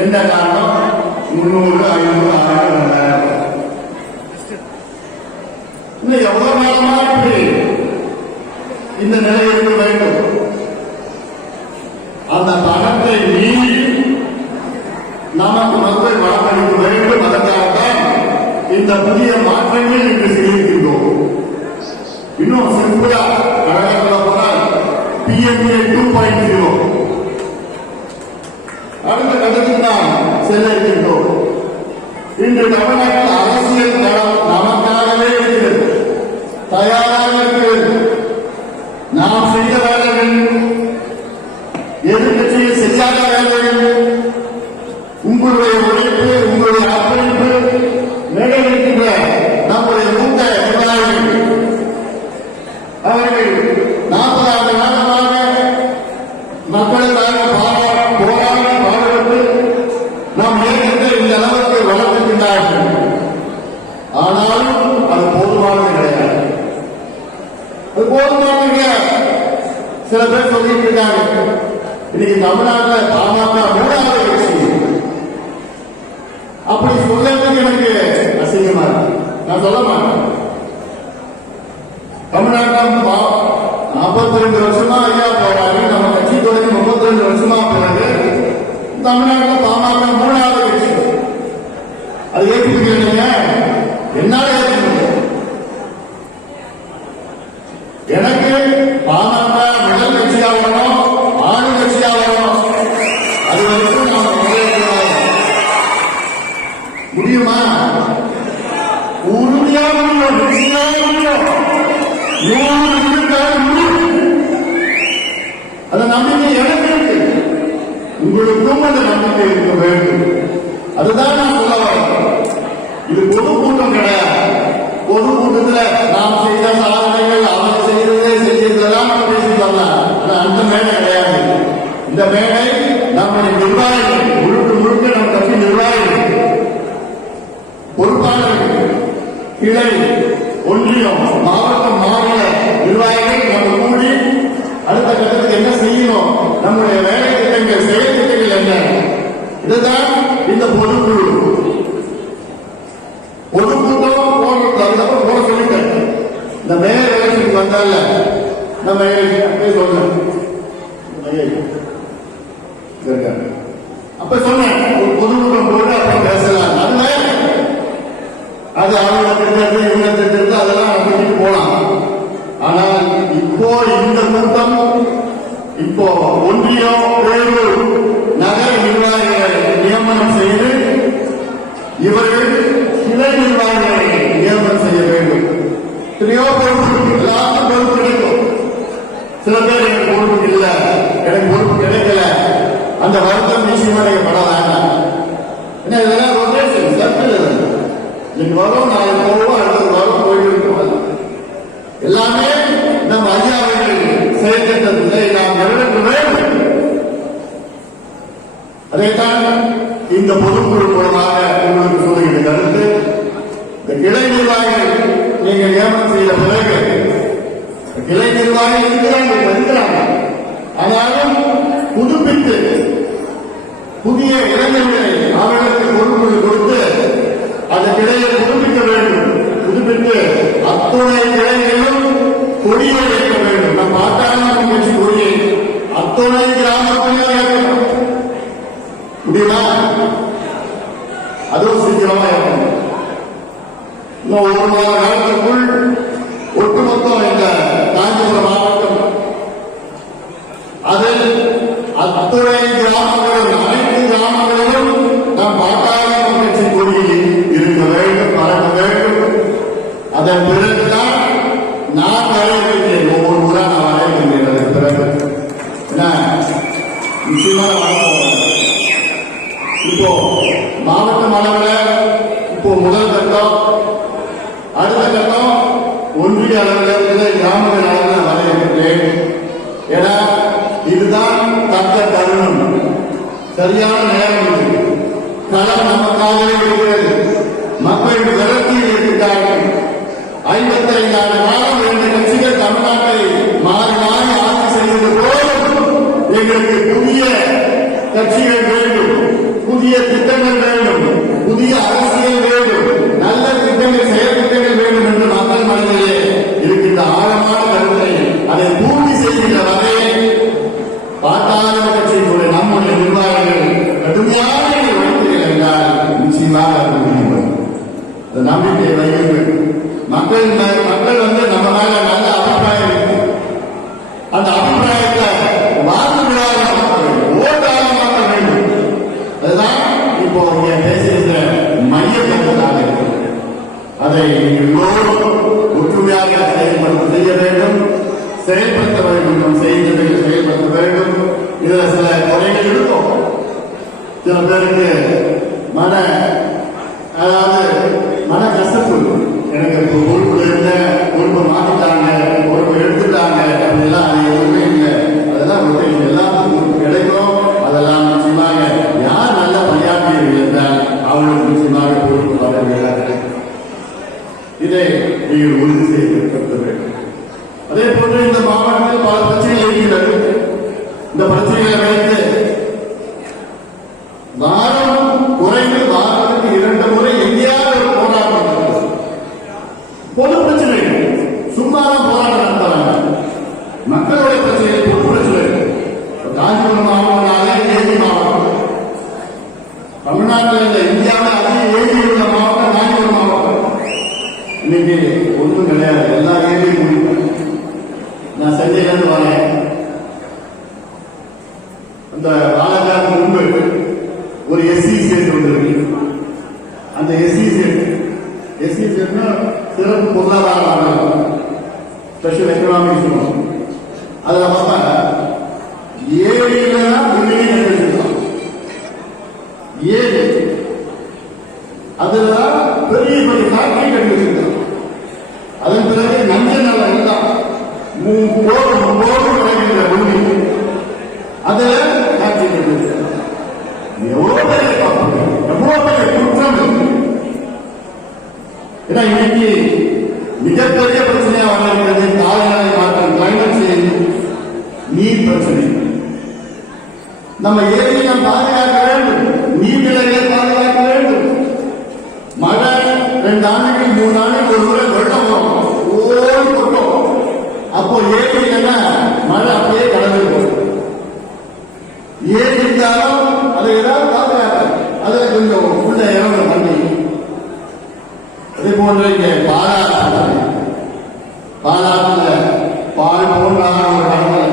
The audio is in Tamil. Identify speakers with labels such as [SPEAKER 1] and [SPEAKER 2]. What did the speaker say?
[SPEAKER 1] என்ன காரணம்? முன்னூறு ஐநூறு ஆயிரம் ரெண்டாயிரம் இன்னும் எவ்வளவு நேரமா இப்படி இந்த நிலை இருக்க வேண்டும். அந்த பணத்தை மீறி நமக்கு மக்கள் வழங்கடிக்க வேண்டும் அதற்காகத்தான் இந்த புதிய மாற்றங்கள் இன்று செய்திருக்கின்றோம் இன்னும் சிம்பிளா கழகத்தில் போனால் பிஎம்ஏ டூ பாயிண்ட் ஜீரோ அடுத்த நாம் செல்ல இருக்கின்றோம் இன்று தமிழ்நாட்டில் அரசியல் தடம் நமக்காகவே இருக்கிறது. தயாராக இருக்கிறது. நாம் செய்ய வேலைகள் எதிர்கட்சியில் செய்யாத வேலைகள் உங்களுடைய உழைப்பு உங்களுடைய அர்ப்பணிப்பு நிறைவேற்றுகிற நம்முடைய மூத்த நிர்வாகிகள் அவர்கள் நாற்பது ஆண்டு காலமாக மக்கள் பாரா- போராடி பாடுபட்டு நம் இயக்கத்தை இந்த அளவுக்கு வளர்த்துகின்றார்கள் ஆனாலும் அது போதுமானது கிடையாது அது போதுமானது கிடையாது சில பேர் சொல்லிட்டு இருக்காங்க. இன்னைக்கு தமிழ்நாட்டில் பாமக மூணாவது கட்சி. அப்படி சொல்றதுக்கு எனக்கு அசிங்கமா இருக்கு. நான் சொல்ல மாட்டேன். தமிழ்நாட்டில் நாற்பத்தி ரெண்டு வருஷமா ஐயா போவாங்க அந்த நம்பிக்கை எனக்கு இருக்கு. உங்களுக்கும் அந்த நம்பிக்கை இருக்க வேண்டும். அதுதான் நான் சொல்ல வரேன் இது பொது கூட்டம் கிடையாது. பொது கூட்டத்துல நாம் செய்த சாதனைகள் அவர் செய்ததே செஞ்சதெல்லாம் நம்ம பேசி சொல்லலாம் ஆனா அந்த மேடை கிடையாது. இந்த மேடை நம்முடைய நிர்வாகிகள் முழுக்க முழுக்க நம்ம கட்சி நிர்வாகிகள் பொறுப்பாளர்கள் கிளை ஒன்றியம் மாவட்டம் மாநில நிர்வாகிகள் நம்ம கூடி அடுத்த கட்டத்துக்கு என்ன நம்முடைய வேலை திட்டங்கள் செயல் திட்டங்கள் என்ன? இதுதான் இந்த பொதுக்குழு. பொதுக்கூட்டம் போடுறது அதுக்கப்புறம் போட சொல்லிட்டேன். இந்த மேயர் எலெக்ஷன் வந்தால இந்த மேயர் அப்படியே சொன்னேன் அப்ப சொன்னேன் ஒரு பொதுக்கூட்டம் போட்டு அப்ப பேசலாம். அது அவங்க இப்போ ஒன்றியம் பேரூர் நகர நிர்வாகிகளை நியமனம் செய்து இவர்கள் கிளை நிர்வாகிகளை நியமனம் செய்ய வேண்டும். எத்தனையோ பொறுப்பு எல்லாருக்கும் பொறுப்பு கிடைக்கும். சில பேர் எனக்கு பொறுப்பு இல்லை. எனக்கு பொறுப்பு கிடைக்கல. அந்த வருத்தம் நிச்சயமா நீங்க பட வேண்டாம். என்ன இதெல்லாம் ரொட்டேஷன் சர்க்கிள் இன்னைக்கு வரும் நான் போவோம் அடுத்தது வரும் போயிட்டு இருக்கோம் எல்லாமே நம் ஐயா அவர்கள் செயற்திட்டத்தை நாம் நிறைவேற்ற வேண்டும் அதைத்தான் இந்த பொதுக்குழு மூலமாக உங்களுக்கு சொல்லுகிற கருத்து இந்த கிளை நிர்வாகிகள் நீங்கள் நியமனம் செய்த பிறகு கிளை நிர்வாகிகள் இருக்கிறாங்க இருக்கிறாங்க. ஆனாலும் புதுப்பித்து புதிய இளைஞர்களை அவர்களுக்கு பொறுப்புகள் கொடுத்து அந்த கிளையை புதுப்பிக்க வேண்டும். புதுப்பித்து அத்துணை கிளைகளிலும் கொடியை வைக்க வேண்டும் நம் பாட்டாளி கட்சி கொடியை அத்துணை கிராமத்திலும் வைக்கணும் முடியுமா அதுவும் சீக்கிரமா இருக்கணும் இன்னும் ஒரு மாத காலத்திற்குள் ஒட்டுமொத்தம் இந்த காஞ்சிபுரம் மாவட்டம் அதில் அத்துணை கிராமங்களிலும் அனைத்து கிராமங்களிலும் நம் பாட்டாளி கட்சி கொடி இருக்க வேண்டும் பறக்க வேண்டும். அதன் பிறகுதான் நான் வரவேற்கிறேன் ஒவ்வொரு முறை நான் வரவேற்கிறேன் அதன் பிறகு. என்ன? நிச்சயமா இப்போ மாவட்டம் அளவில் இப்போ முதல் கட்டம் அடுத்த கட்டம் ஒன்றிய அளவில் இருந்து கிராமங்கள் அளவில் வரையிருக்கிறேன் ஏன்னா இதுதான் தக்க தருணம். சரியான நேரம் இது. களம் நமக்காகவே இருக்கிறது மக்கள் விரக்தியில் இருக்கிறார்கள் ஐம்பத்தி ஐந்தாண்டு காலம் இரண்டு கட்சிகள் தமிழ்நாட்டை மாறி மாறி ஆட்சி செய்தது போல் எங்களுக்கு புதிய கட்சிகள் இந்த அந்த பாலகாக்கு முன்பு ஒரு எஸ்சி சேட் ஒன்று அந்த எஸ்சி சேட் எஸ்சி சேட்னா சிறப்பு பொருளாதார ஸ்பெஷல் எக்கனாமிக் அதுல பார்த்தா ஏன்னா இன்னைக்கு மிகப்பெரிய பிரச்சனையா வந்திருக்கிறது காலநிலை மாற்றம் கிளைமேட் சேஞ்ச் நீர் பிரச்சனை. நம்ம ஏரியை நாம் பாதுகாக்க வேண்டும் நீர்நிலைகளை பாதுகாக்க வேண்டும். மழை ரெண்டு ஆண்டுகள் மூணு ஆண்டுகள் ஒரு முறை வெள்ளம் ஓடி கொட்டும். அப்போ ஏரி என்ன? மழை அப்படியே கடந்து போன்று இங்க பாரா